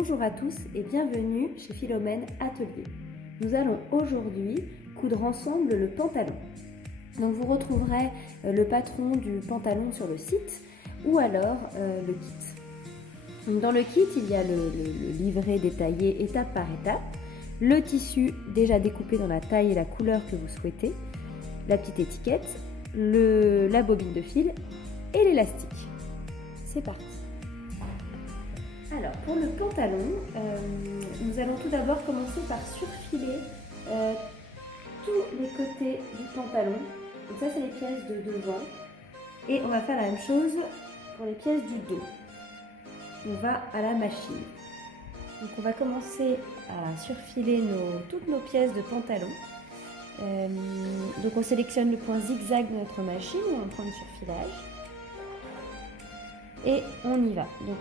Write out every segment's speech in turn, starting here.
Bonjour à tous et bienvenue chez Philomène Atelier. Nous allons aujourd'hui coudre ensemble le pantalon. Donc vous retrouverez le patron du pantalon sur le site ou alors le kit. Donc dans le kit, il y a le livret détaillé étape par étape, le tissu déjà découpé dans la taille et la couleur que vous souhaitez, la petite étiquette, la bobine de fil et l'élastique. C'est parti. Alors pour le pantalon, nous allons tout d'abord commencer par surfiler tous les côtés du pantalon. Donc ça c'est les pièces de devant et on va faire la même chose pour les pièces du dos. On va à la machine. Donc on va commencer à surfiler toutes nos pièces de pantalon. Donc on sélectionne le point zigzag de notre machine où on prend le surfilage et on y va. Donc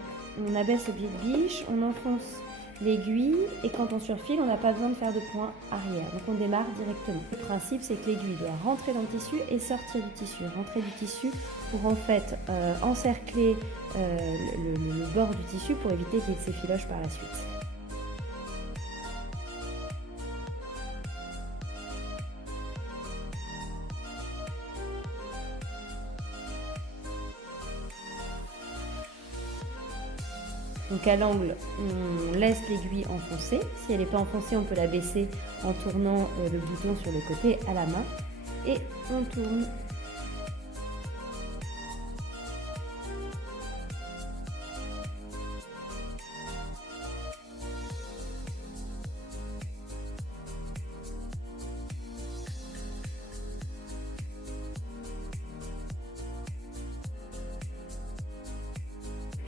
on abaisse le biais de biche, on enfonce l'aiguille et quand on surfile, on n'a pas besoin de faire de point arrière. Donc on démarre directement. Le principe, c'est que l'aiguille doit rentrer dans le tissu et sortir du tissu. Rentrer du tissu pour en fait encercler le bord du tissu pour éviter qu'il y ait de s'effiloche par la suite. Donc à l'angle, on laisse l'aiguille enfoncée. Si elle n'est pas enfoncée, on peut la baisser en tournant le bouton sur le côté à la main. Et on tourne.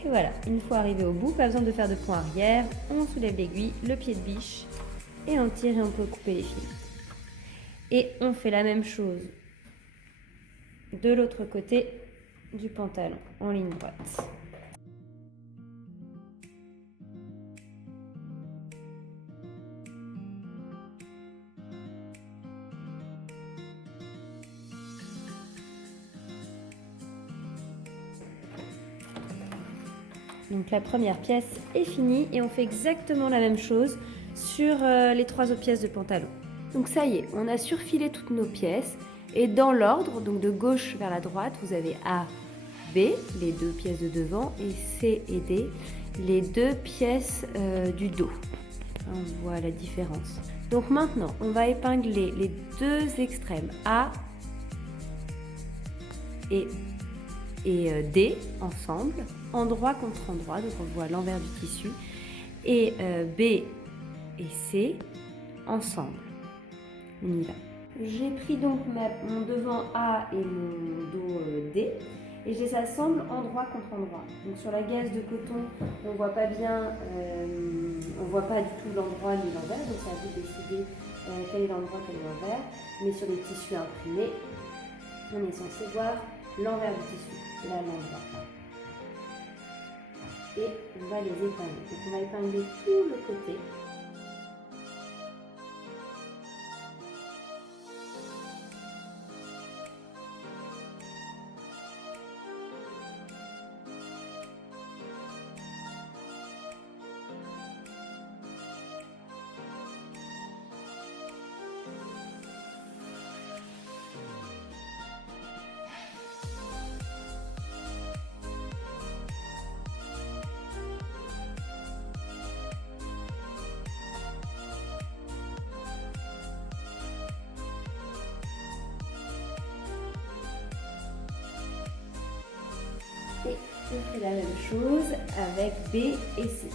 Et voilà, une fois arrivé au bout, pas besoin de faire de point arrière, on soulève l'aiguille, le pied de biche et on tire et on peut couper les fils. Et on fait la même chose de l'autre côté du pantalon en ligne droite. Donc la première pièce est finie et on fait exactement la même chose sur les trois autres pièces de pantalon. Donc ça y est, on a surfilé toutes nos pièces et dans l'ordre, donc de gauche vers la droite, vous avez A, B, les deux pièces de devant, et C et D, les deux pièces du dos. On voit la différence. Donc maintenant, on va épingler les deux extrêmes A et D ensemble, endroit contre endroit, donc on voit l'envers du tissu, et B et C ensemble. On y va. J'ai pris donc mon devant A et mon dos D et je les assemble endroit contre endroit. Donc sur la gaze de coton, on voit pas bien, on voit pas du tout l'endroit ni l'envers, donc c'est à vous de décider quel est l'endroit, quel est l'envers. Mais sur les tissus imprimés, on est censé voir l'envers du tissu, là l'endroit. Et on va les épingler. Donc on va épingler tout le côté. Et on fait la même chose avec B et C.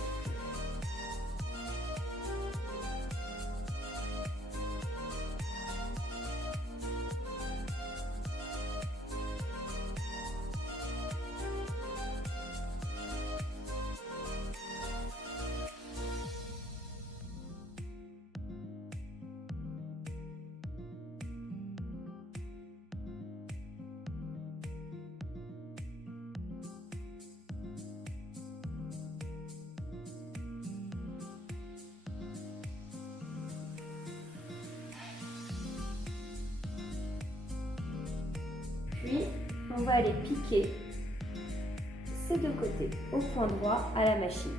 Puis, on va aller piquer ces deux côtés au point droit à la machine.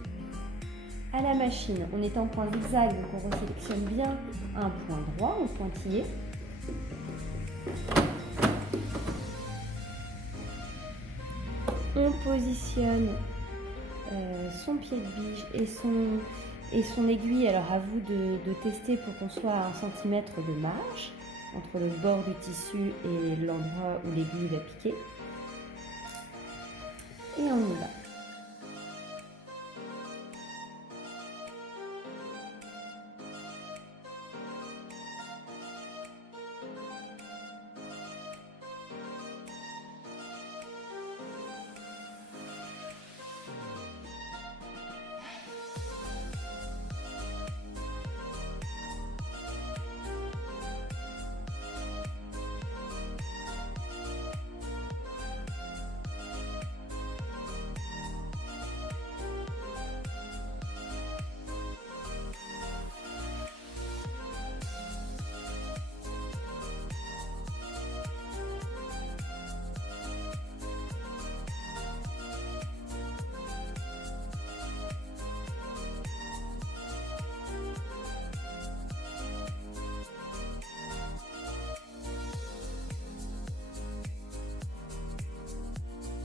À la machine, on est en point zigzag, donc on resélectionne bien un point droit, un pointillé. On positionne son pied de biche et son aiguille. Alors à vous de tester pour qu'on soit à 1 cm de marge entre le bord du tissu et l'endroit où l'aiguille va piquer. Et on y va.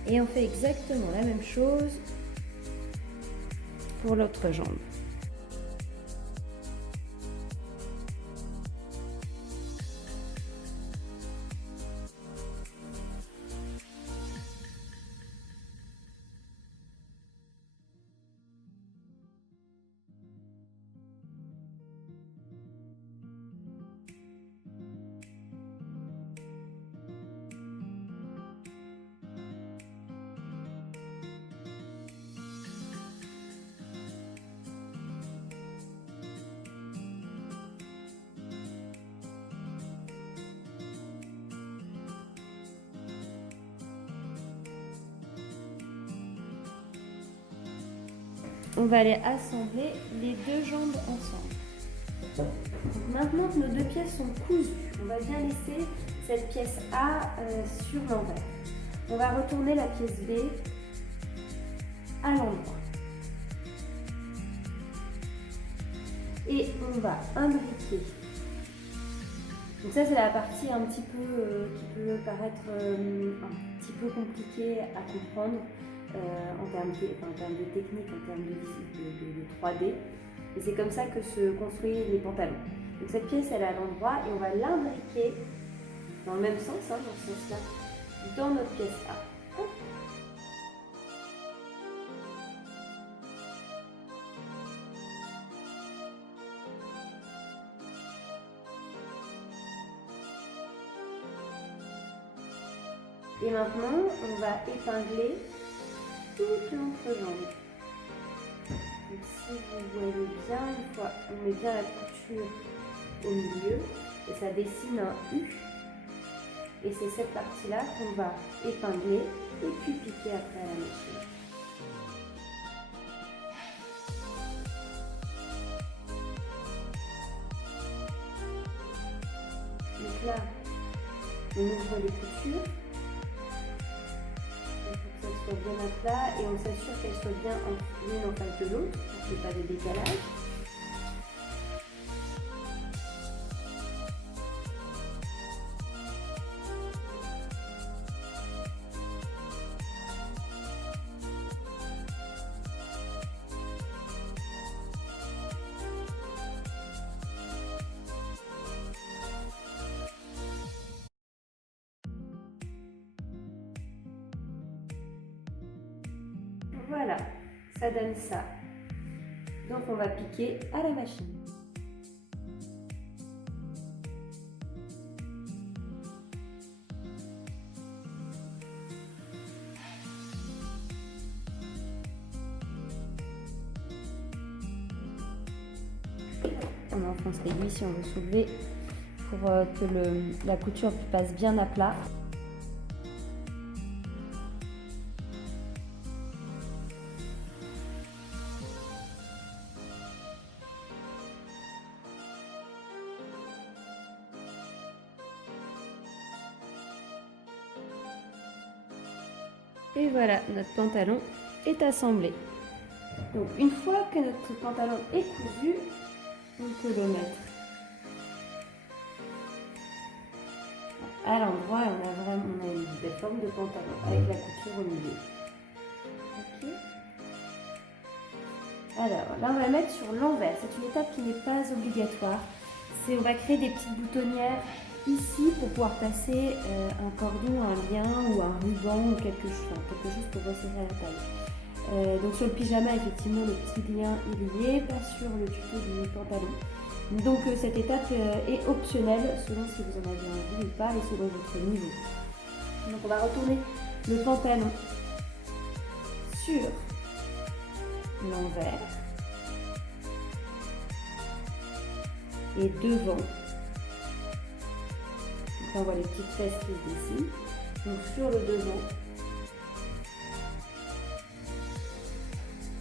Et on fait exactement la même chose pour l'autre jambe. On va aller assembler les deux jambes ensemble. Donc maintenant que nos deux pièces sont cousues, on va bien laisser cette pièce A sur l'envers. On va retourner la pièce B à l'endroit. Et on va imbriquer. Donc ça c'est la partie un petit peu qui peut paraître un petit peu compliquée à comprendre. En termes de technique, en termes de 3D. Et c'est comme ça que se construisent les pantalons. Donc cette pièce, elle est à l'endroit et on va l'imbriquer dans le même sens, dans ce sens-là, dans notre pièce A. Hop. Et maintenant, on va épingler toute l'entrejambe. Donc si vous voyez bien, une fois on met bien la couture au milieu et ça dessine un U. Et c'est cette partie-là qu'on va épingler et puis piquer après à la machine. Donc là, on ouvre les coutures. Soit bien à plat et on s'assure qu'elles soient bien l'une en face de l'autre pour qu'il n'y ait pas de décalage. Voilà, ça donne ça. Donc on va piquer à la machine. On enfonce l'aiguille si on veut soulever pour que la couture passe bien à plat. Et voilà, notre pantalon est assemblé. Donc une fois que notre pantalon est cousu, on peut le mettre à l'endroit et on a une belle forme de pantalon avec la couture au milieu. Ok. Alors là on va le mettre sur l'envers. C'est une étape qui n'est pas obligatoire. On va créer des petites boutonnières ici pour pouvoir passer un cordon, un lien ou un ruban ou quelque chose pour resserrer la taille. Donc sur le pyjama, effectivement, le petit lien il y est, pas sur le tuto du pantalon. Donc cette étape est optionnelle selon si vous en avez envie ou pas et selon votre niveau. Donc on va retourner le pantalon sur l'envers et devant. Donc là, on voit les petites fesses qui se dessinent. Donc sur le devant,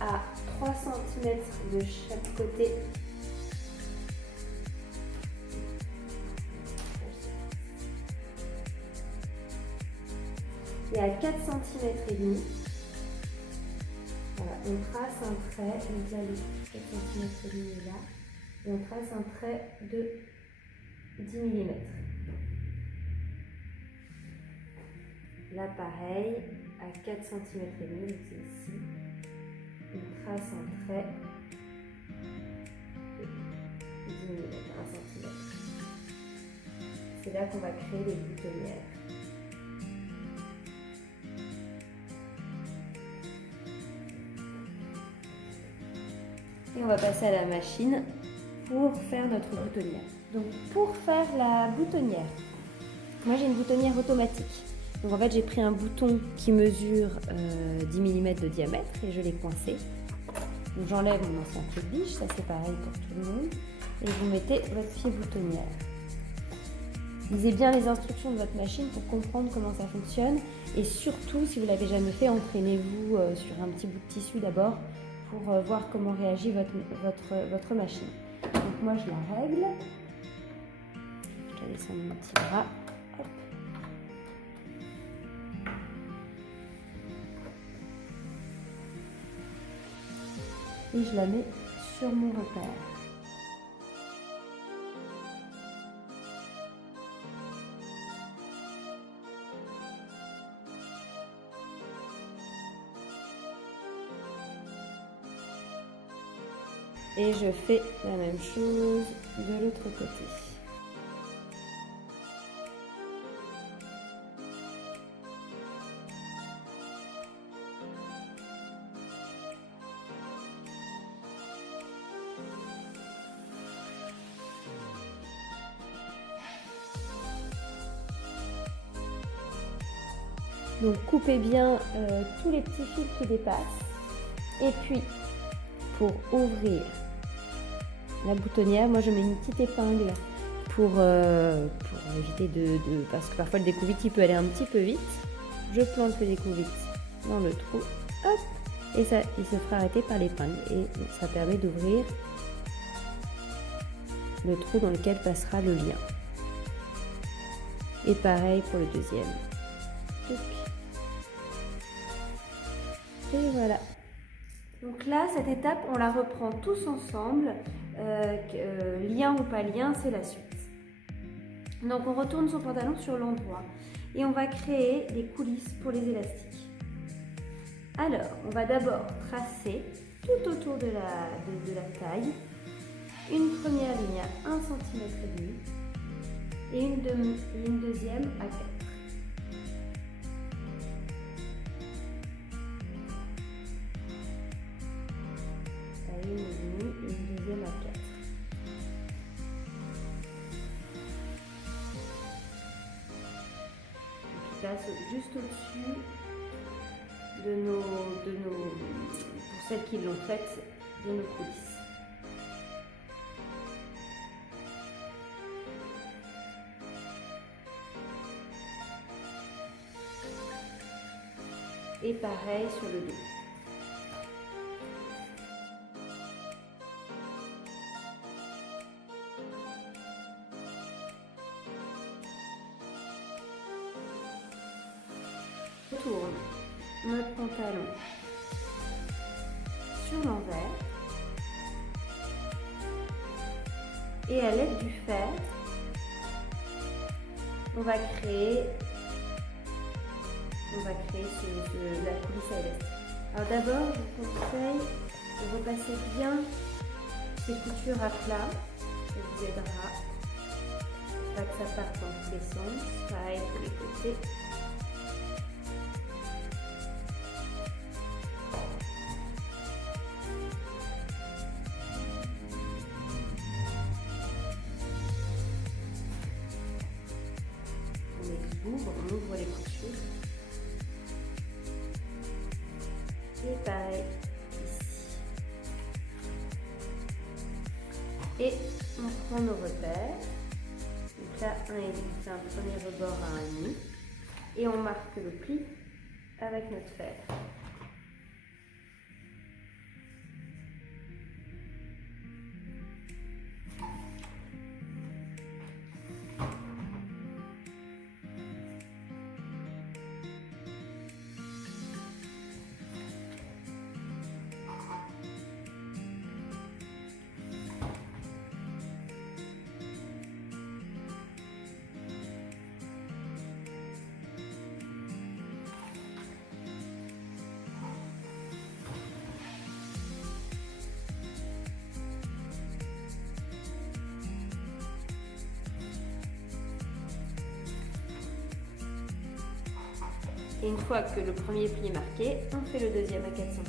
à 3 cm de chaque côté. Et à 4 cm et demi, voilà, on trace un trait, donc là le 4 cm et demi est là, et on trace un trait de 10 mm. Là pareil, à 4 cm et demi, donc c'est ici, on trace un trait de 10 mm, 1 cm. C'est là qu'on va créer les boutonnières. Et on va passer à la machine pour faire notre boutonnière. Donc pour faire la boutonnière, moi j'ai une boutonnière automatique. Donc en fait j'ai pris un bouton qui mesure 10 mm de diamètre et je l'ai coincé. Donc j'enlève mon ancien truc biche, ça c'est pareil pour tout le monde. Et vous mettez votre pied boutonnière. Lisez bien les instructions de votre machine pour comprendre comment ça fonctionne. Et surtout, si vous ne l'avez jamais fait, entraînez-vous sur un petit bout de tissu d'abord pour voir comment réagit votre machine. Donc moi je la règle. Je la descends mon petit bras. Hop. Et je la mets sur mon repère. Et je fais la même chose de l'autre côté. Donc coupez bien tous les petits fils qui dépassent. Et puis pour ouvrir la boutonnière, moi je mets une petite épingle pour éviter parce que parfois le découvite il peut aller un petit peu vite. Je plante le découvite dans le trou, hop, et ça il se fera arrêter par l'épingle et ça permet d'ouvrir le trou dans lequel passera le lien. Et pareil pour le deuxième. Et voilà. Donc là, cette étape, on la reprend tous ensemble. Lien ou pas lien, c'est la suite. Donc on retourne son pantalon sur l'endroit et on va créer des coulisses pour les élastiques. Alors, on va d'abord tracer tout autour de la taille une première ligne à 1 cm et demi et une deuxième à 4. Une deuxième à 4. Qui passe juste au-dessus pour celles qui l'ont faite, de nos coulisses. Et pareil sur le dos. Tourne notre pantalon sur Et à l'aide du fer, on va créer la coulisse à élastique. Alors d'abord, je vous conseille de repasser bien ces coutures à plat, ça vous aidera. Pas que ça parte dans tous les sens, pareil pour les côtés. On ouvre les coutures. Et pareil ici. Et on prend nos repères. Donc là, c'est un premier rebord à 1,5. Et on marque le pli avec notre fer. Et une fois que le premier pli est marqué, on fait le deuxième à 4 cm.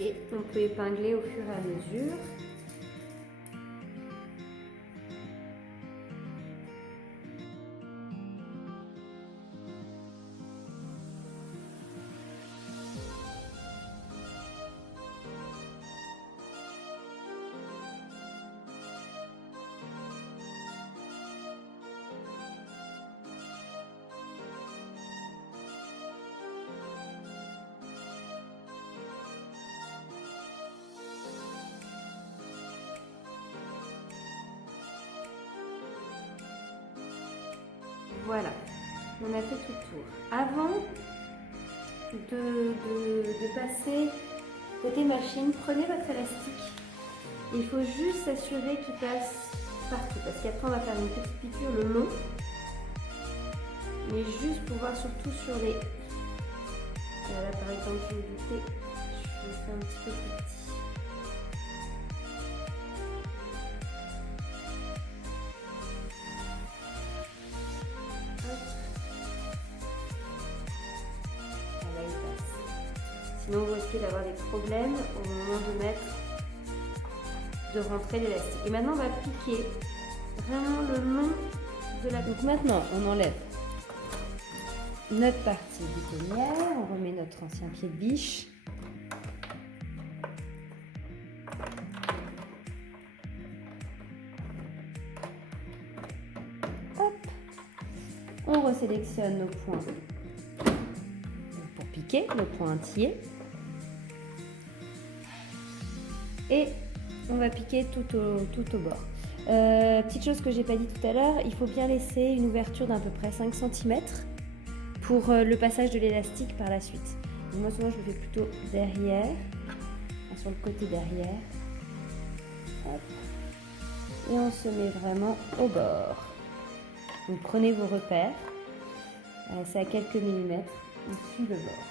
Et on peut épingler au fur et à mesure. Voilà, on a fait tout le tour. Avant de passer côté machine, prenez votre élastique. Il faut juste s'assurer qu'il passe partout, parce qu'après on va faire une petite piqûre le long, mais juste pour voir surtout sur les... Là par exemple, je vais goûter, je vais faire un petit peu plus petit. Sinon, vous risquez d'avoir des problèmes au moment de rentrer l'élastique. Et maintenant, on va piquer vraiment le long de la... Donc maintenant, on enlève notre partie boutonnière, on remet notre ancien pied de biche. Hop. On resélectionne nos points pour piquer, nos pointillés. Et on va piquer tout au bord. Petite chose que j'ai pas dit tout à l'heure, il faut bien laisser une ouverture d'à peu près 5 cm pour le passage de l'élastique par la suite. Donc moi souvent je le fais plutôt derrière, sur le côté derrière. Hop. Et on se met vraiment au bord. Donc prenez vos repères, c'est à quelques millimètres, on suit le bord.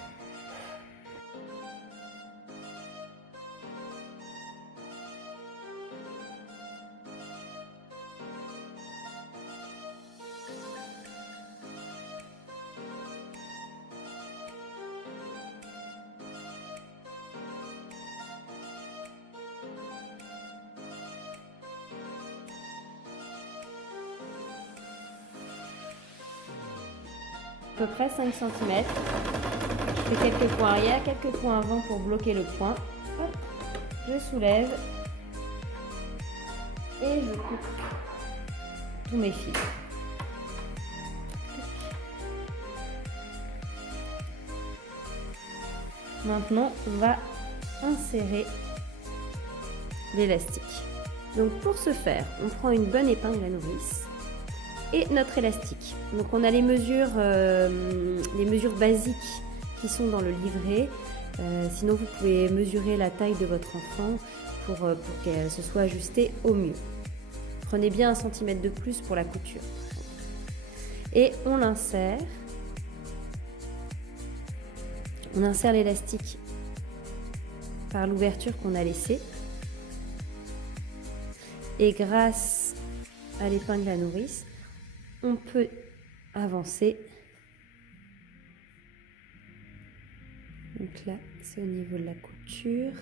À peu près 5 cm. Je fais quelques points arrière, quelques points avant pour bloquer le point. Hop, je soulève et je coupe tous mes fils. Maintenant, on va insérer l'élastique. Donc pour ce faire, on prend une bonne épingle à nourrice et notre élastique. Donc on a les mesures basiques qui sont dans le livret. Sinon vous pouvez mesurer la taille de votre enfant pour qu'elle se soit ajustée au mieux. Prenez bien 1 cm de plus pour la couture. Et on insère l'élastique par l'ouverture qu'on a laissée. Et grâce à l'épingle à nourrice, on peut avancer. Donc là, c'est au niveau de la couture.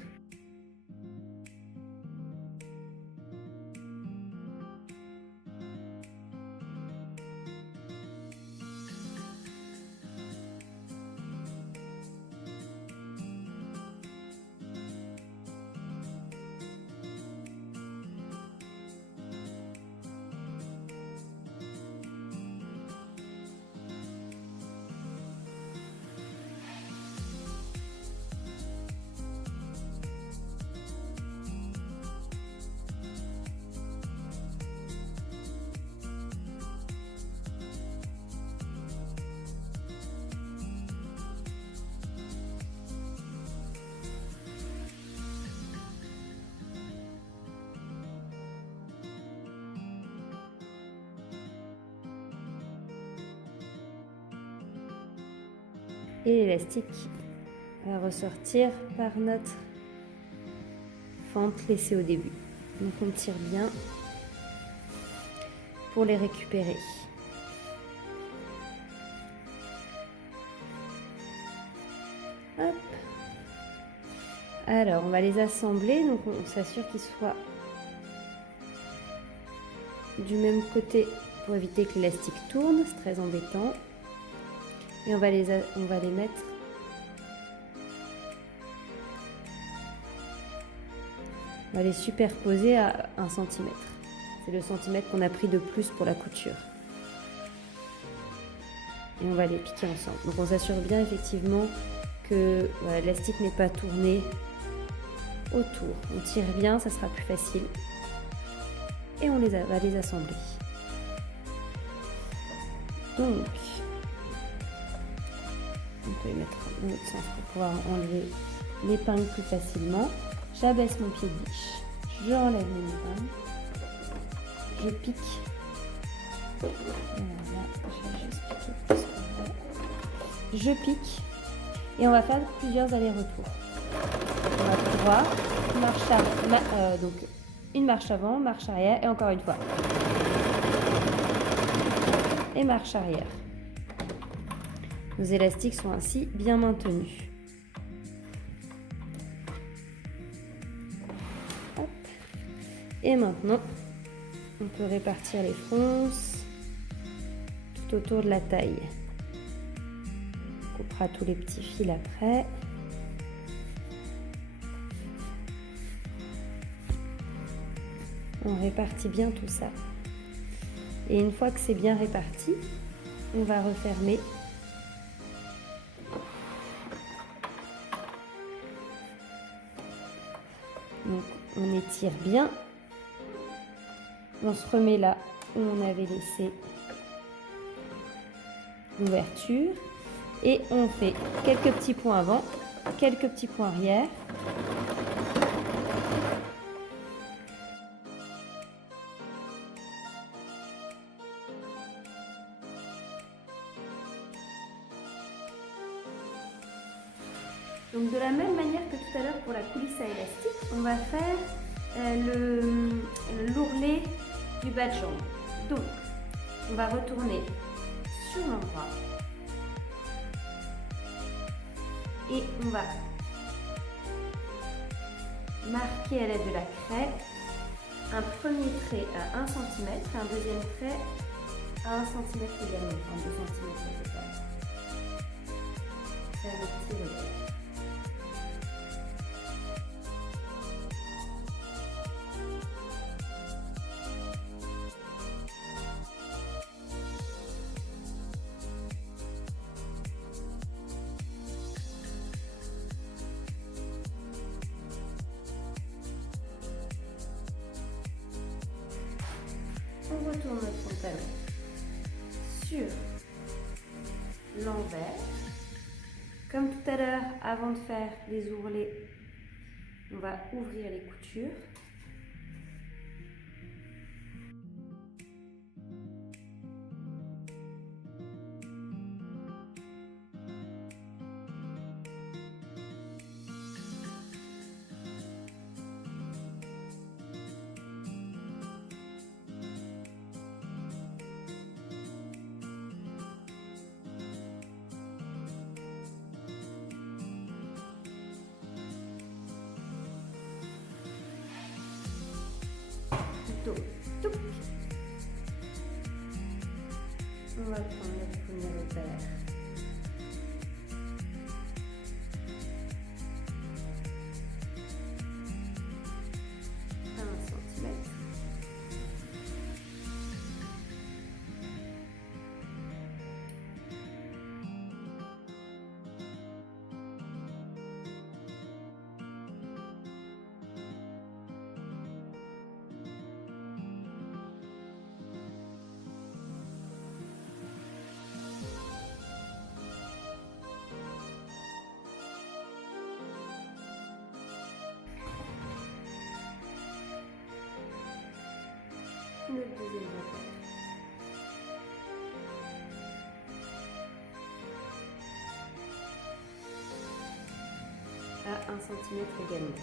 Et l'élastique va ressortir par notre fente laissée au début. Donc on tire bien pour les récupérer. Hop. Alors on va les assembler, donc on s'assure qu'ils soient du même côté pour éviter que l'élastique tourne, c'est très embêtant. Et on va les mettre on va les superposer à 1 cm. C'est le centimètre qu'on a pris de plus pour la couture. Et on va les piquer ensemble. Donc on s'assure bien effectivement que l'élastique n'est pas tourné autour. On tire bien, ça sera plus facile. Et on va les assembler. Donc on peut les mettre dans l'autre sens pour pouvoir enlever l'épingle plus facilement. J'abaisse mon pied de biche, j'enlève mon épingle, je pique. Voilà, je pique et on va faire plusieurs allers-retours. On va pouvoir donc une marche avant, marche arrière et encore une fois. Et marche arrière. Nos élastiques sont ainsi bien maintenus. Hop. Et maintenant, on peut répartir les fronces tout autour de la taille. On coupera tous les petits fils après. On répartit bien tout ça. Et une fois que c'est bien réparti, on va refermer. Donc on étire bien. On se remet là où on avait laissé l'ouverture. Et on fait quelques petits points avant, quelques petits points arrière. Donc de la même manière que tout à l'heure pour la coulisse à élastique, on va faire l'ourlet du bas de jambe. Donc on va retourner sur l'endroit et on va marquer à l'aide de la craie un premier trait à 1 cm et un deuxième trait à 1 cm également, enfin 2 cm au total. Faire le petit repère. On retourne notre pantalon sur l'envers. Comme tout à l'heure, avant de faire les ourlets, on va ouvrir les coutures. Touc. On va prendre le premier repère. Un centimètre. Le deuxième repère. À 1 cm également.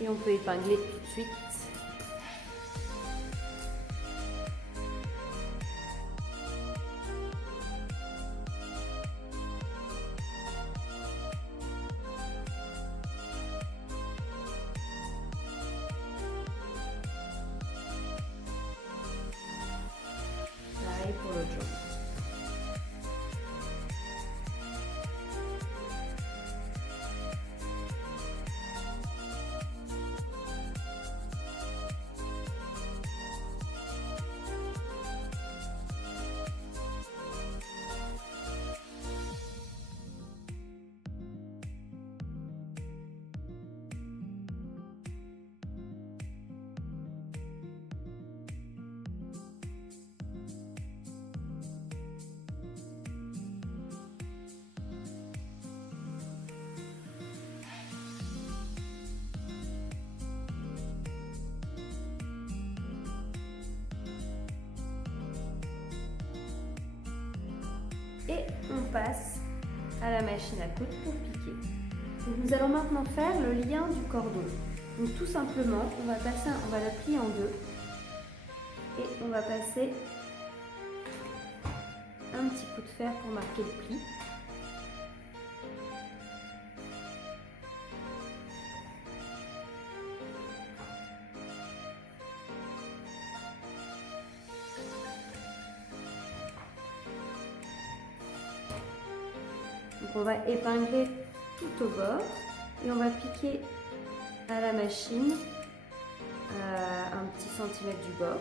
Et on peut épingler tout de suite. Pareil pour l'autre jambe. Et on passe à la machine à coudre pour piquer. Donc nous allons maintenant faire le lien du cordon. Donc tout simplement, on va la plier en deux et on va passer un petit coup de fer pour marquer le pli. Donc on va épingler tout au bord et on va piquer à la machine à un petit centimètre du bord.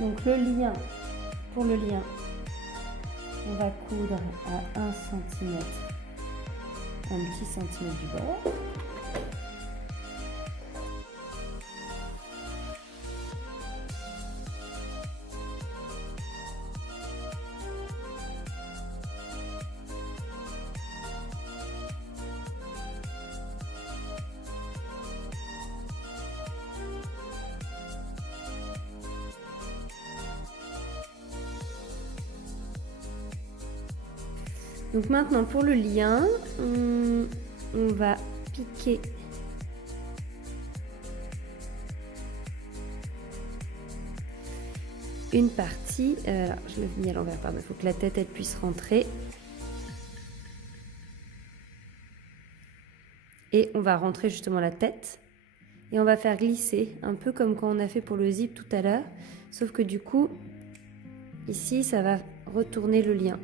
Donc le lien, pour le lien, on va coudre à 1 cm, un petit centimètre du bord. Donc maintenant pour le lien, on va piquer une partie. Alors je l'ai mis à l'envers, pardon. Il faut que la tête elle puisse rentrer. Et on va rentrer justement la tête. Et on va faire glisser, un peu comme quand on a fait pour le zip tout à l'heure. Sauf que du coup, ici ça va retourner le lien.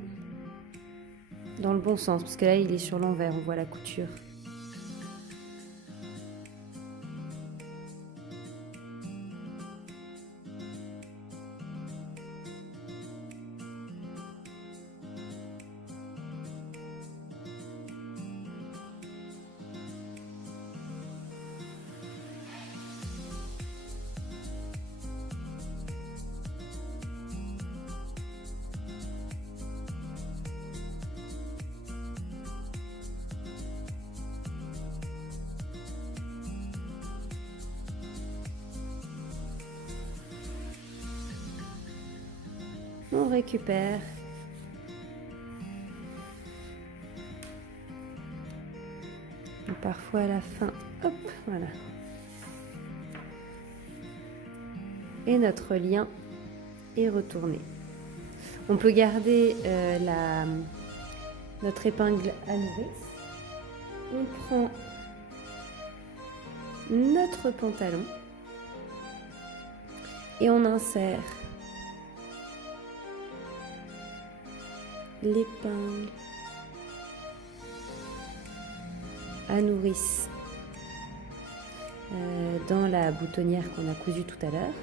Dans le bon sens, parce que là il est sur l'envers, on voit la couture. On récupère. Et parfois à la fin, hop, voilà. Et notre lien est retourné. On peut garder notre épingle à nourrice. On prend notre pantalon et on insère l'épingle à nourrice dans la boutonnière qu'on a cousue tout à l'heure.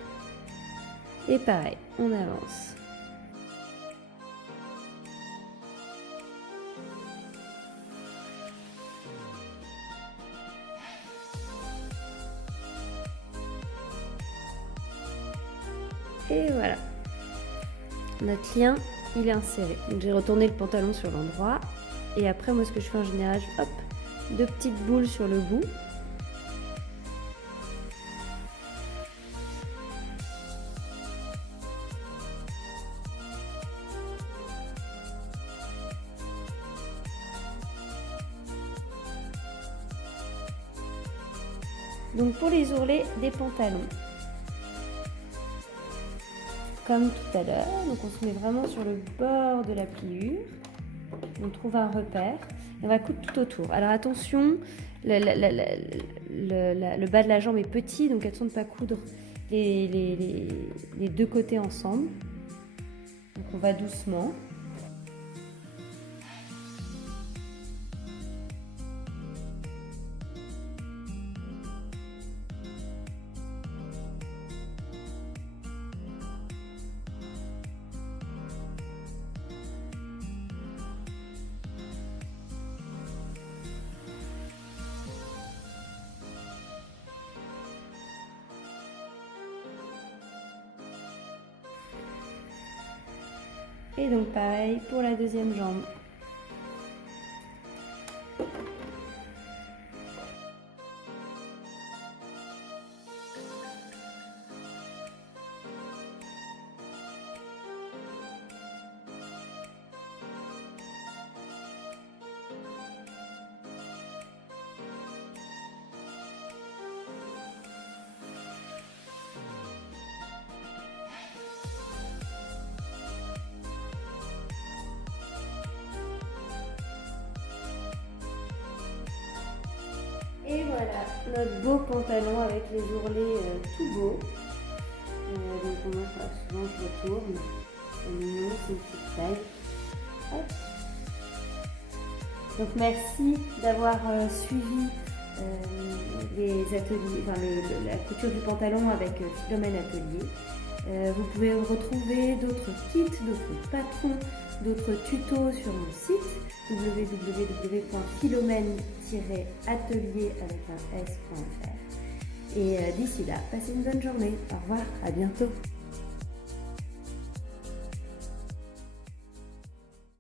Et pareil, on avance. Et voilà, notre lien, il est inséré. Donc j'ai retourné le pantalon sur l'endroit. Et après, moi, ce que je fais en général, hop, 2 petites boules sur le bout. Donc pour les ourlets des pantalons, comme tout à l'heure, donc on se met vraiment sur le bord de la pliure, on trouve un repère et on va coudre tout autour. Alors attention, le bas de la jambe est petit, donc attention de ne pas coudre les 2 côtés ensemble. Donc on va doucement. Et donc pareil pour la deuxième jambe. Et voilà, notre beau pantalon avec les ourlets tout beaux. Donc moi, souvent je retourne. C'est mignon, c'est une petite taille. Hop. Donc merci d'avoir suivi les ateliers, enfin la couture du pantalon avec Philomène Atelier. Vous pouvez retrouver d'autres kits, d'autres patrons, d'autres tutos sur mon site www.philomène-atelier avec un s.fr. Et d'ici là, passez une bonne journée. Au revoir, à bientôt.